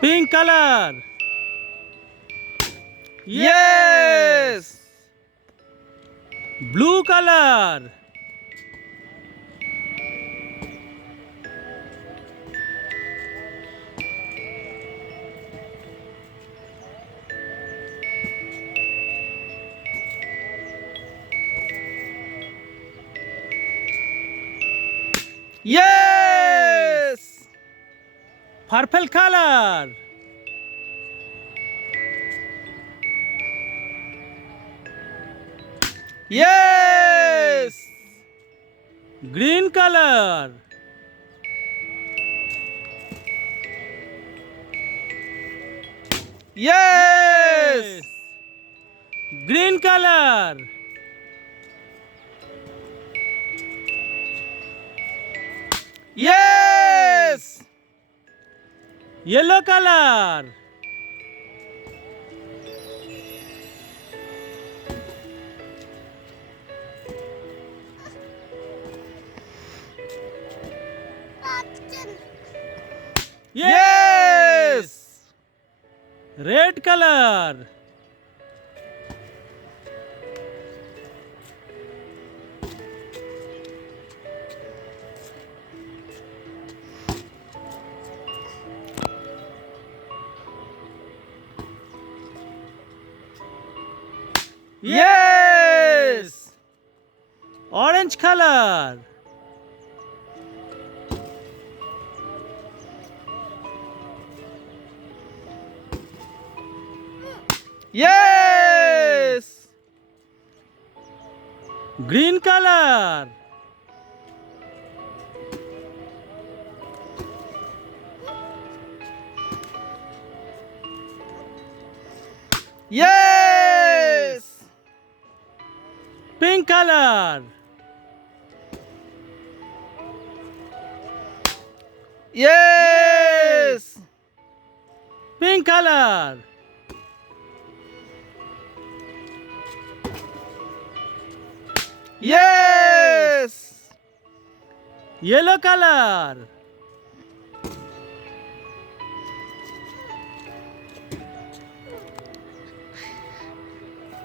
Pink color. Yes. Blue color. Yes. Purple color. Yes. Green color. Yes. Green color. Yes. Yellow color. Yes. Red color. Yes. Orange color. Yes. Green color. Yes. Pink color. Yes. Pink color. Yes. Yellow color.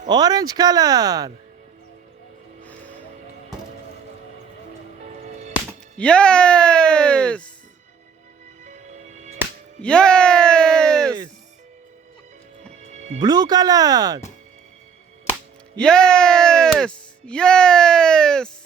Orange color. Yes. Yes. Blue color. Yes. Yes.